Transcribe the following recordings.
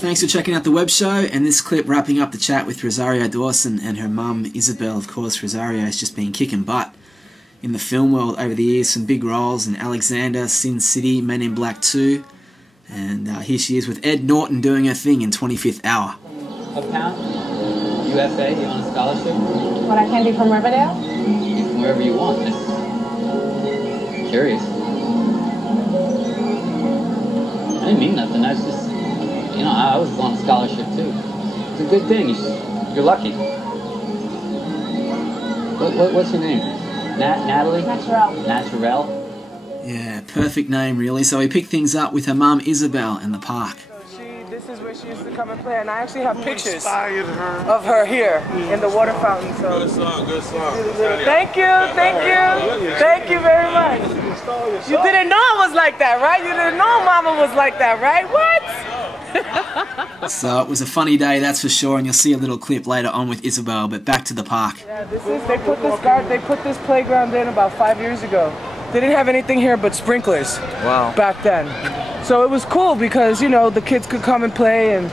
thanks for checking out the web show, and this clip wrapping up the chat with Rosario Dawson and her mum Isabel. Of course, Rosario has just been kicking butt in the film world over the years. Some big roles in Alexander, Sin City, Men in Black 2, and here she is with Ed Norton doing her thing in 25th Hour. Uptown, USA, you on a scholarship? What, I can't be from Riverdale? You from wherever you want. Just curious. I didn't mean nothing. I was just, you know, I was on a scholarship too. It's a good thing. You're lucky. What's your name? Natalie? Naturel. Yeah, perfect name really. So we picked things up with her mum Isabel in the park. This is where she used to come and play, and I actually have pictures of her here in the water fountain. So good song. Thank you very much. You didn't know I was like that, right? You didn't know Mama was like that, right? What? So it was a funny day, that's for sure, and you'll see a little clip later on with Isabel. But back to the park. Yeah, they put this playground in about 5 years ago. They didn't have anything here but sprinklers. Wow. Back then. So it was cool because, you know, the kids could come and play, and,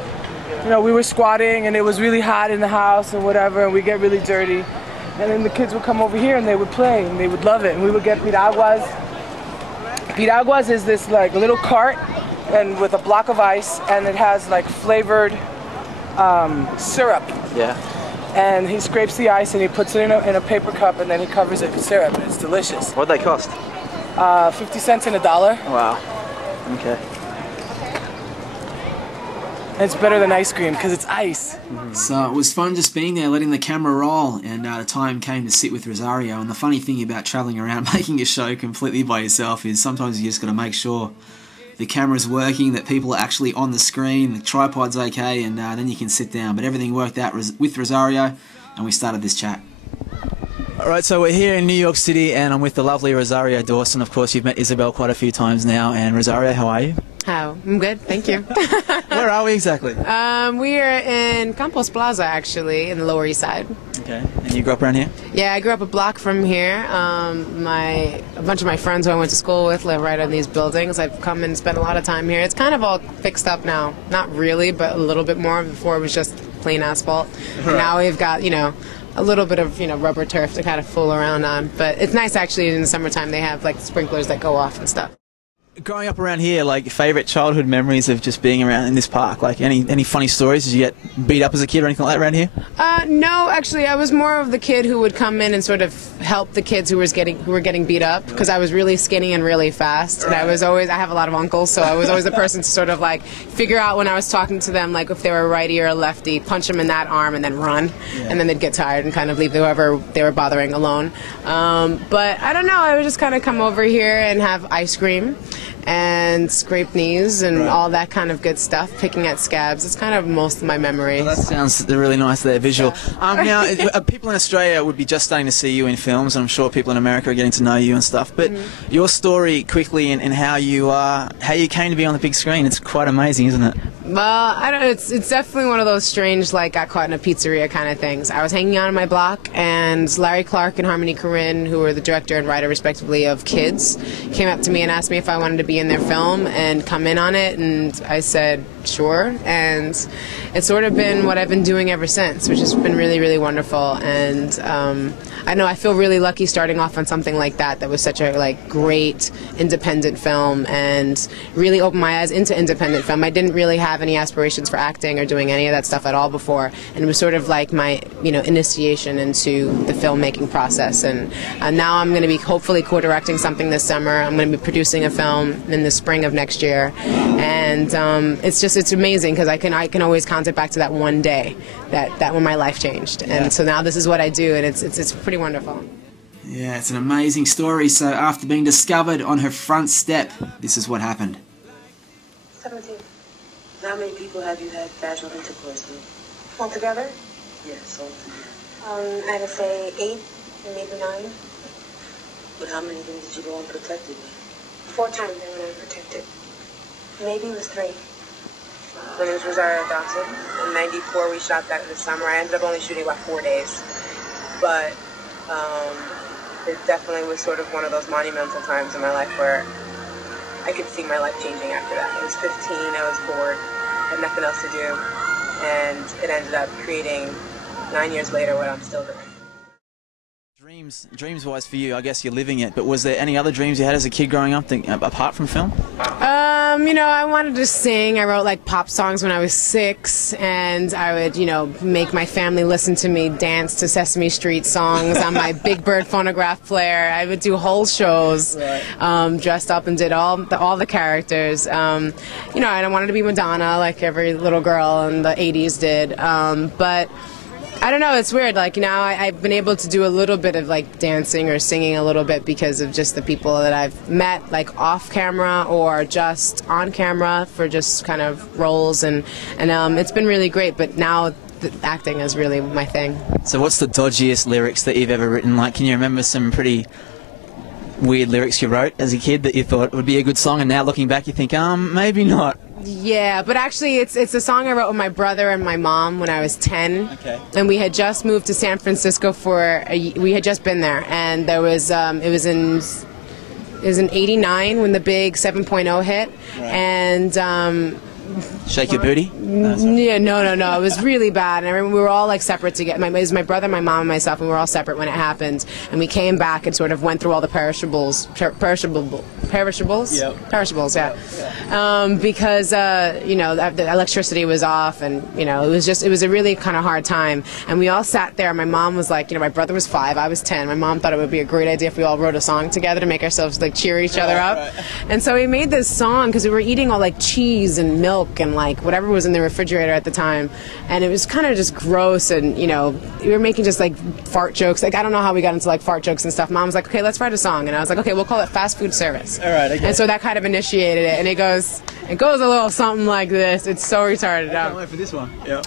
you know, we were squatting and it was really hot in the house and whatever, and we get really dirty. And then the kids would come over here and they would play and they would love it. And we would get piraguas. Piraguas is this like little cart and with a block of ice, and it has like flavored syrup. Yeah. And he scrapes the ice and he puts it in a paper cup, and then he covers it with syrup, and it's delicious. What'd they cost? 50 cents and $1. Wow. Okay. And it's better than ice cream because it's ice. So it was fun just being there, letting the camera roll, and the time came to sit with Rosario. And the funny thing about travelling around making a show completely by yourself is sometimes you just got to make sure the camera's working, that people are actually on the screen, the tripod's okay, and then you can sit down. But everything worked out with Rosario, and we started this chat. Alright, so we're here in New York City, and I'm with the lovely Rosario Dawson. Of course, you've met Isabel quite a few times now. And Rosario, how are you? How? I'm good, thank you. Where are we exactly? We are in Campos Plaza, actually, in the Lower East Side. Okay, and you grew up around here? Yeah, I grew up a block from here. A bunch of my friends who I went to school with live right in these buildings. I've come and spent a lot of time here. It's kind of all fixed up now. Not really, but a little bit more. Before it was just plain asphalt. And now we've got, you know, a little bit of, you know, rubber turf to kind of fool around on. But it's nice, actually, in the summertime they have like sprinklers that go off and stuff. Growing up around here, like, favorite childhood memories of just being around in this park? Like, any funny stories? Did you get beat up as a kid or anything like that around here? No, actually, I was more of the kid who would come in and sort of help the kids who were getting beat up, because I was really skinny and really fast, and I have a lot of uncles, so I was always the person to sort of like figure out when I was talking to them, like if they were a righty or a lefty, punch them in that arm and then run, and then they'd get tired and kind of leave whoever they were bothering alone. But I don't know, I would just kind of come over here and have ice cream and scrape knees and all that kind of good stuff, picking at scabs. It's kind of most of my memories. Well, that sounds really nice there, visual. Now, people in Australia would be just starting to see you in films, and I'm sure people in America are getting to know you and stuff, but your story quickly and how you came to be on the big screen, it's quite amazing, isn't it? Well, I don't. It's definitely one of those strange, like, got caught in a pizzeria kind of things. I was hanging out on my block, and Larry Clark and Harmony Korine, who were the director and writer, respectively, of Kids, came up to me and asked me if I wanted to be in their film and come in on it, and I said sure. And it's sort of been what I've been doing ever since, which has been really, really wonderful. And I know I feel really lucky starting off on something like that was such a great independent film, and really opened my eyes into independent film. I didn't really have any aspirations for acting or doing any of that stuff at all before, and it was sort of like my initiation into the filmmaking process. And now I'm going to be hopefully co-directing something this summer. I'm going to be producing a film in the spring of next year, and it's amazing because I can always count it back to that one day that when my life changed. And so now this is what I do, and it's pretty wonderful. Yeah, it's an amazing story. So after being discovered on her front step, this is what happened. 17. How many people have you had vaginal intercourse with? Altogether? Yes, altogether. I would say 8, maybe 9. But how many of them did you go unprotected with? 4 times I went unprotected. Maybe it was 3. My name is Rosario Dawson. In '94, we shot that in the summer. I ended up only shooting about 4 days. But it definitely was sort of one of those monumental times in my life where I could see my life changing after that. I was 15, I was bored, had nothing else to do, and it ended up creating 9 years later what I'm still doing. Dreams-wise for you, I guess you're living it, but was there any other dreams you had as a kid growing up apart from film? You know, I wanted to sing. I wrote like pop songs when I was 6, and I would, you know, make my family listen to me dance to Sesame Street songs on my Big Bird phonograph player. I would do whole shows, dressed up and did all the characters. You know, and I wanted to be Madonna like every little girl in the 80s did, but I don't know, it's weird. Like, now I've been able to do a little bit of like dancing or singing a little bit because of just the people that I've met, like off camera or just on camera for just kind of roles, and it's been really great. But now acting is really my thing. So what's the dodgiest lyrics that you've ever written? Like, can you remember some pretty weird lyrics you wrote as a kid that you thought would be a good song, and now looking back you think, maybe not? Yeah, but actually it's a song I wrote with my brother and my mom when I was 10. Okay. And we had just moved to San Francisco we had just been there, and there was it was in '89 when the big 7.0 hit, right. And Shake Your Booty? Yeah, no. It was really bad. And I remember we were all like separate together. It was my brother, my mom, and myself, and we were all separate when it happened. And we came back and sort of went through all the perishables. Perishables? Yep. Perishables, yeah. Because, you know, the electricity was off, and, you know, it was a really kind of hard time. And we all sat there. My mom was like, you know, my brother was 5, I was 10. My mom thought it would be a great idea if we all wrote a song together to make ourselves like cheer each other up. Right. And so we made this song because we were eating all like cheese and milk and like whatever was in the refrigerator at the time, and it was kind of just gross, and you know, we were making just like fart jokes. Like, I don't know how we got into like fart jokes and stuff. Mom was like, okay, let's write a song, and I was like, okay, we'll call it Fast Food Service. All right, okay. And so that kind of initiated it, and it goes a little something like this. It's so retarded. I can't wait for this one. Yeah.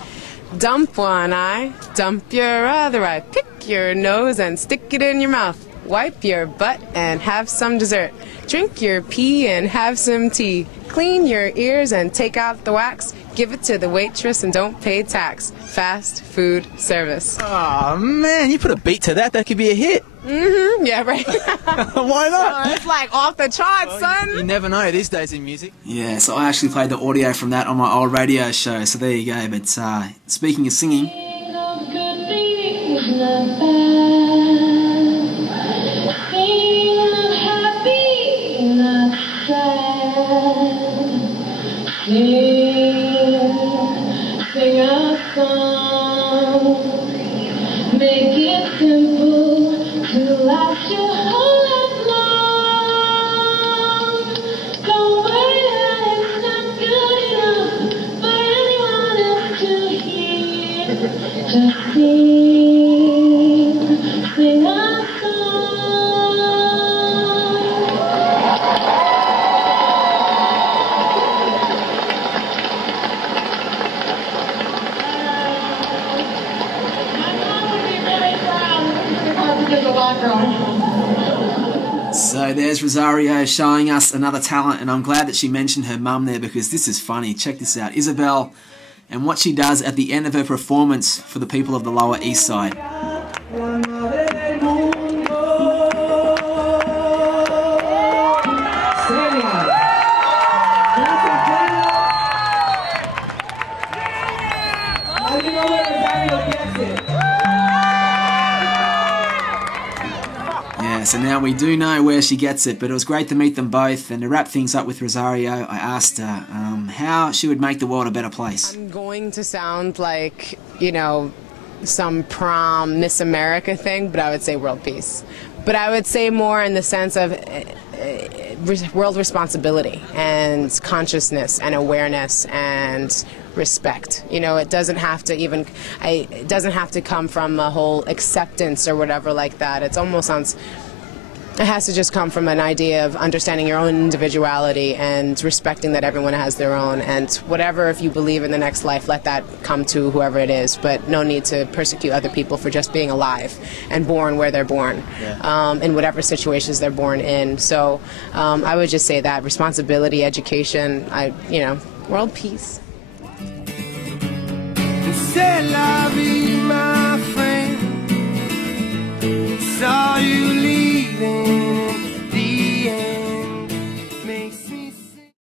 Dump one eye, dump your other eye, pick your nose and stick it in your mouth. Wipe your butt and have some dessert. Drink your pee and have some tea. Clean your ears and take out the wax. Give it to the waitress and don't pay tax. Fast food service. Oh man, you put a beat to that. That could be a hit. Mm-hmm. Yeah, right. Why not? It's like off the charts, son. You never know these days in music. Yeah, so I actually played the audio from that on my old radio show. So there you go. But speaking of singing. Sing a song, make it simple to last your whole life long. Don't worry that it's not good enough for anyone else to hear. Just sing a song. So there's Rosario showing us another talent, and I'm glad that she mentioned her mum there because this is funny. Check this out. Isabel and what she does at the end of her performance for the people of the Lower East Side. So now we do know where she gets it, but it was great to meet them both. And to wrap things up with Rosario, I asked her how she would make the world a better place. I'm going to sound like, you know, some prom Miss America thing, but I would say world peace. But I would say more in the sense of world responsibility and consciousness and awareness and respect. You know, it doesn't have to it doesn't have to come from a whole acceptance or whatever like that. It almost sounds. It has to just come from an idea of understanding your own individuality and respecting that everyone has their own, and whatever, if you believe in the next life, let that come to whoever it is, but no need to persecute other people for just being alive and born where they're born, in whatever situations they're born in. So I would just say that responsibility, education, you know, world peace.